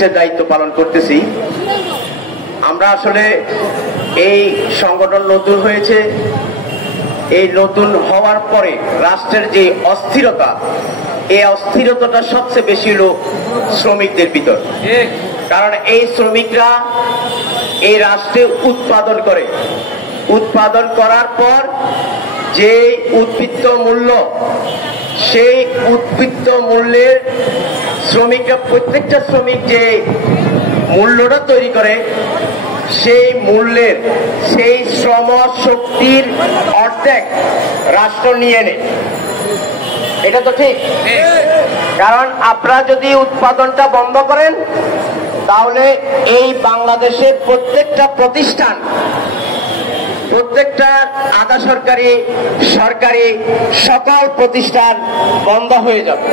অফিসের দায়িত্ব পালন করতেছি। আমরা আসলে এই সংগঠন নতুন হয়েছে, এই নতুন হওয়ার পরে রাষ্ট্রের যে অস্থিরতা, এই অস্থিরতাটা সবচেয়ে বেশি হলো শ্রমিকদের ভিতর। কারণ এই শ্রমিকরা এই রাষ্ট্রে উৎপাদন করে, উৎপাদন করার পর যে উৎপন্ন মূল্য, সেই উৎপন্ন মূল্যের শ্রমিকরা, প্রত্যেকটা শ্রমিক যে মূল্যটা তৈরি করে, সেই মূল্যের, সেই শ্রম শক্তির অর্ধেক রাষ্ট্র নিয়ে নেয়। এটা তো ঠিক, কারণ আপনারা যদি উৎপাদনটা বন্ধ করেন তাহলে এই বাংলাদেশের প্রত্যেকটা প্রতিষ্ঠান, প্রত্যেকটা আধা সরকারি, সরকারি সকল প্রতিষ্ঠান বন্ধ হয়ে যাবে।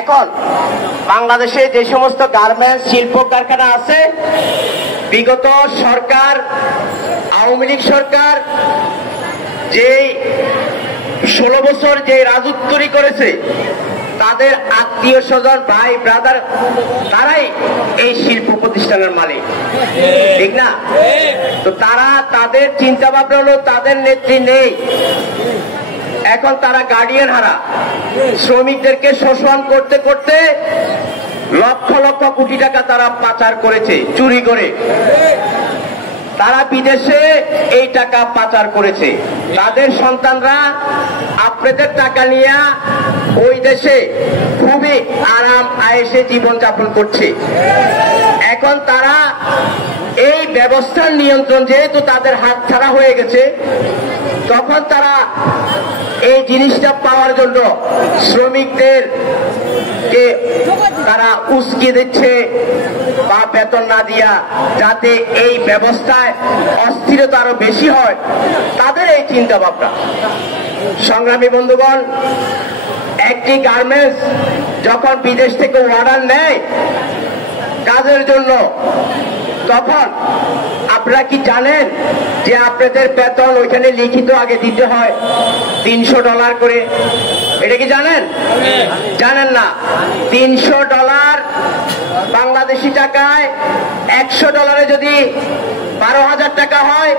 এখন বাংলাদেশে যে সমস্ত গার্মেন্টস শিল্প কারখানা আছে, বিগত সরকার, আওয়ামী লীগ সরকার যে 16 বছর যে রাজত্বই করেছে, তাদের আত্মীয় স্বজন, ভাই ব্রাদার, তারাই এই শিল্প প্রতিষ্ঠানের মালিক, ঠিক না? তো তারা, তাদের চিন্তা ভাবনা হলো তাদের নেত্রী নেই, এখন তারা গার্ডিয়ান হারা। শ্রমিকদেরকে শোষণ করতে করতে লক্ষ লক্ষ কোটি টাকা তারা পাচার করেছে, চুরি করে। তারা বিদেশে এই টাকা পাচার করেছে। তাদের সন্তানরা আপনাদের টাকা নিয়ে ওই দেশে খুবই আরাম আয়েশে জীবন যাপন করছে। এখন তারা এই ব্যবস্থার নিয়ন্ত্রণ যেহেতু তাদের হাত ছাড়া হয়ে গেছে, তখন তারা এই জিনিসটা পাওয়ার জন্য শ্রমিকদের কে তারা উস্কিয়ে দিচ্ছে বা বেতন না দিয়া, যাতে এই ব্যবস্থায় অস্থিরতা আরো বেশি হয়, তাদের এই চিন্তা ভাবনা। সংগ্রামী বন্ধুগণ, একটি গার্মেন্টস যখন বিদেশ থেকে অর্ডার নেয় কাজের জন্য, তখন আপনারা কি জানেন যে আপনাদের বেতন ওইখানে লিখিত আগে দিতে হয় $300 করে? এটা কি জানেন? জানেন না। $300 বাংলাদেশি টাকায় $100 যদি 12,000 টাকা হয়,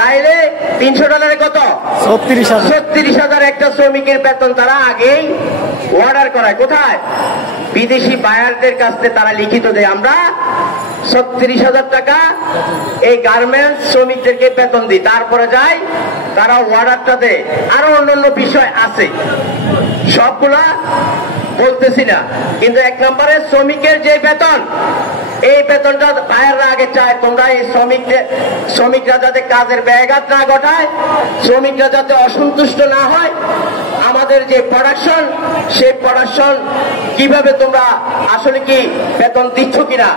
তাইলে $300 কত? 36,000 একটা শ্রমিকের বেতন তারা আগেই অর্ডার করায়। কোথায়? বিদেশি বায়ারদের কাছ থেকে তারা লিখিত দেয়, আমরা 36,000 টাকা এই গার্মেন্টস শ্রমিকদেরকে বেতন দিই। তারপরে যায় তারা অর্ডারটা দেয়। আরো অন্যান্য বিষয় আছে, সবগুলা বলতেছি না, কিন্তু 1 নম্বরে শ্রমিকের যে বেতন, এই বেতনটা বায়াররা আগে চায় তোমরা এই শ্রমিকরা যাতে কাজের ব্যাঘাত না ঘটায়, শ্রমিকরা যাতে অসন্তুষ্ট না হয়, আমাদের যে প্রোডাকশন, সেই প্রোডাকশন কিভাবে তোমরা আসলে কি বেতন দিচ্ছ কিনা,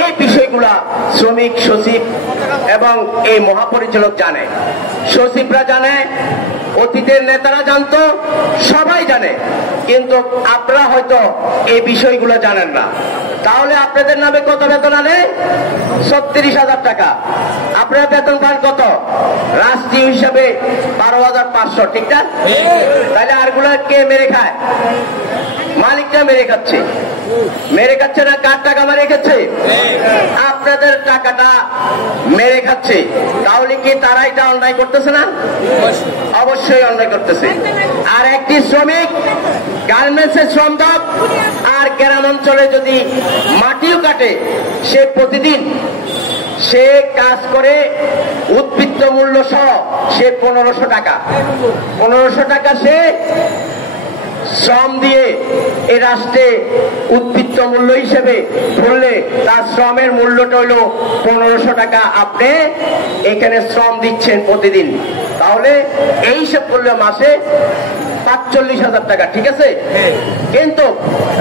এই বিষয়গুলা শ্রমিক সচিব এবং এই মহাপরিচালক জানে, সচিবরা জানে, অতীতের নেতারা জানতো, সবাই জানে, কিন্তু আপনারা হয়তো এই বিষয়গুলো জানেন না। তাহলে আপনাদের নামে কত বেতন আনে? 36,000 টাকা। আপনারা বেতন পান কত? রাষ্ট্রীয় হিসাবে 12,500, ঠিক না? তাহলে আরগুলা কে মেরে খায়? মালিকটা মেরে খাচ্ছে। মেরে খাচ্ছে না? কার টাকা মেরে খাচ্ছে? আপনাদের টাকাটা মেরে খাচ্ছে। তাহলে কি তারা এটা অন্যায় করতেছে না? অবশ্যই অন্যায় করতেছে। আর একটি শ্রমিক গার্মেন্টসের শ্রমদাব আর গ্রাম অঞ্চলে যদি মাটিও কাটে, সে প্রতিদিন সে কাজ করে উৎপন্ন মূল্য সহ সে 1500 টাকা, 1500 টাকা সে শ্রম দিয়ে এই রাষ্ট্রে উৎপন্ন মূল্য হিসেবে ধরলে তার শ্রমের মূল্যটা হলো 1500 টাকা। আপনি এখানে শ্রম দিচ্ছেন প্রতিদিন, তাহলে এই হিসাব করলে মাসে 45,000 টাকা, ঠিক আছে? কিন্তু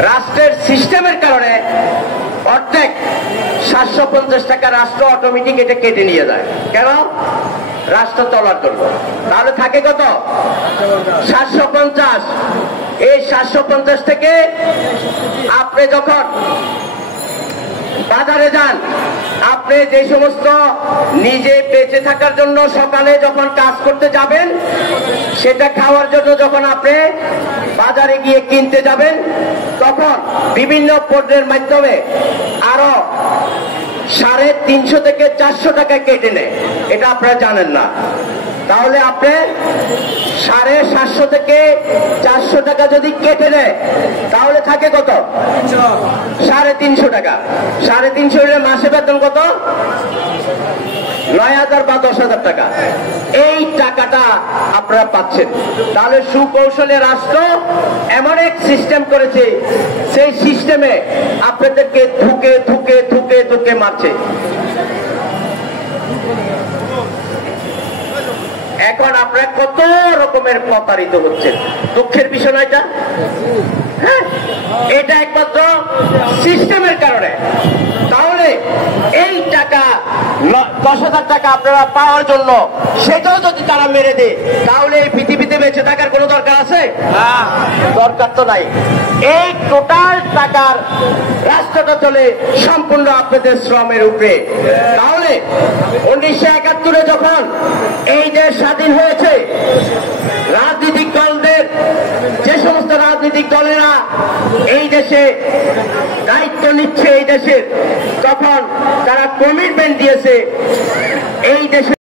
রাষ্ট্রের সিস্টেমের কারণে অর্ধেক 750 টাকা রাষ্ট্র অটোমেটিক এটা কেটে নিয়ে যায়। কেন? রাষ্ট্র চলার জন্য। তাহলে থাকে কত? 750। এই 750 থেকে আপনি যখন বাজারে যান, আপনি যে সমস্ত নিজে বেঁচে থাকার জন্য সকালে যখন কাজ করতে যাবেন, সেটা খাওয়ার জন্য যখন আপনি বাজারে গিয়ে কিনতে যাবেন, তখন বিভিন্ন পণ্যের মাধ্যমে আরো 350 থেকে 400 টাকা কেটে নেয়। এটা আপনারা জানেন না। তাহলে আপনি 750 থেকে 400 টাকা যদি কেটে নেয়, তাহলে থাকে কত? 350 টাকা। 350 হলে মাসে বেতন কত? 9,000 বা 10,000 টাকা। এই টাকাটা আপনারা পাচ্ছেন। তাহলে সুকৌশলে রাষ্ট্র এমন এক সিস্টেম করেছে, সেই সিস্টেমে আপনাদেরকে ধুকে ধুকে ধুকে ধুকে মারছে। এখন আপনারা কত রকমের প্রতারিত হচ্ছেন। দুঃখের বিষয় না এটা? হ্যাঁ, এটা একমাত্র সিস্টেমের কারণে। তাহলে এই টাকা 10,000 টাকা আপনারা পাওয়ার জন্য সেটাও যদি তারা মেরে দেয়, তাহলে এই পৃথিবীতে বেঁচে থাকার কোনো দরকার আছে? দরকার তো নাই। এই টোটাল টাকার রাস্তাটা চলে সম্পূর্ণ আপনাদের শ্রমের উপরে। তাহলে 1971 যখন এই দেশ স্বাধীন হয়েছে, রাজনৈতিক দলদের, যে সমস্ত রাজনৈতিক দলেরা এই দেশে দায়িত্ব নিচ্ছে এই দেশের, তখন তারা কমিটমেন্ট দিয়েছে এই দেশে